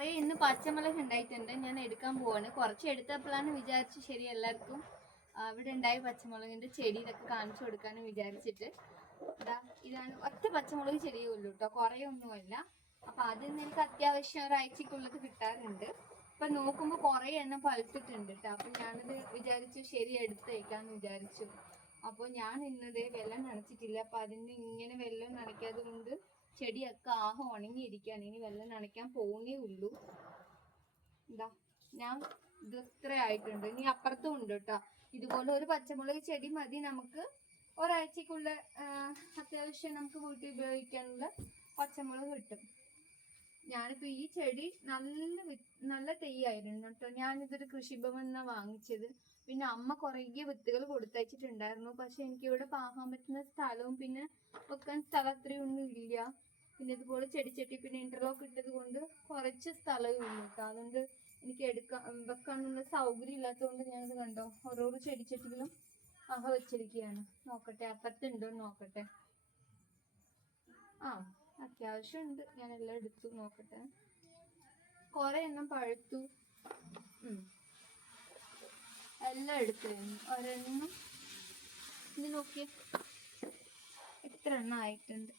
കുറെ ഇന്ന് പച്ചമുളക് ഉണ്ടായിട്ടുണ്ട്. ഞാൻ എടുക്കാൻ പോവാണ്. കുറച്ച് എടുത്തപ്പോഴാണ് വിചാരിച്ചു ശരി എല്ലാവർക്കും ഇവിടെ ഉണ്ടായ പച്ചമുളകിന്റെ ചെടി ഇതൊക്കെ കാണിച്ചു കൊടുക്കാനും വിചാരിച്ചിട്ട്. ഇതാണ് ഒറ്റ പച്ചമുളക് ചെടിയേ ഉള്ളൂ കേട്ടോ, കുറെ ഒന്നുമല്ല. അപ്പൊ അതിൽ നിന്ന് എനിക്ക് അത്യാവശ്യം ഒരാഴ്ചക്കുള്ളത് കിട്ടാറുണ്ട്. ഇപ്പൊ നോക്കുമ്പോ കുറെ എണ്ണം പഴുത്തിട്ടുണ്ട് കേട്ടോ. അപ്പൊ ഞാനത് വിചാരിച്ചു ശരി എടുത്തേക്കാന്ന് വിചാരിച്ചു. അപ്പൊ ഞാൻ ഇന്നത് വെള്ളം നനച്ചിട്ടില്ല. അപ്പൊ അതിന് ഇങ്ങനെ വെള്ളം നനയ്ക്കാതെ കൊണ്ട് ചെടിയൊക്കെ ആകെ ഉണങ്ങിയിരിക്കുകയാണ്. ഇനി വെള്ളം നനയ്ക്കാൻ പോകുന്നേ ഉള്ളൂ. എന്താ ഞാൻ ഇത് ഇത്ര ആയിട്ടുണ്ട്. ഇനി അപ്പുറത്തും ഉണ്ട് കേട്ടോ. ഇതുപോലെ ഒരു പച്ചമുളക് ചെടി മതി നമുക്ക് ഒരാഴ്ചക്കുള്ള അത്യാവശ്യം നമുക്ക് വീട്ടിൽ ഉപയോഗിക്കാനുള്ള പച്ചമുളക് കിട്ടും. ഞാനിപ്പോ ഈ ചെടി നല്ല തെയ്യായിരുന്നു കേട്ടോ. ഞാനിതൊരു കൃഷിഭവനിൽ നിന്നാണ് വാങ്ങിച്ചത്. പിന്നെ അമ്മ കുറേ വിത്തുകൾ കൊടുത്തയച്ചിട്ടുണ്ടായിരുന്നു. പക്ഷെ എനിക്കിവിടെ പാകാൻ പറ്റുന്ന സ്ഥലവും പിന്നെ വെക്കാൻ സ്ഥലം അത്രയൊന്നും ഇല്ല. പിന്നെ ഇതുപോലെ ചെടിച്ചട്ടി പിന്നെ ഇന്റർലോക്ക് ഇട്ടത് കൊണ്ട് കുറച്ച് സ്ഥലവും ഇല്ല കേട്ടോ. അതുകൊണ്ട് എനിക്ക് വെക്കാനുള്ള സൗകര്യം ഇല്ലാത്തതുകൊണ്ട് ഞാനത് കണ്ടോ ഓരോരോ ചെടിച്ചട്ടികളും വെച്ചിരിക്കുകയാണ്. നോക്കട്ടെ അപ്പുറത്തുണ്ടോ നോക്കട്ടെ. അത്യാവശ്യം ഉണ്ട്. ഞാൻ എല്ലാം എടുത്തു നോക്കട്ടെ. കുറെ എണ്ണം പഴുത്തു. എല്ലാം എടുത്തു കഴിഞ്ഞു. ഒരെണ്ണം ഇത് നോക്കിയേ എത്ര എണ്ണം ആയിട്ടുണ്ട്.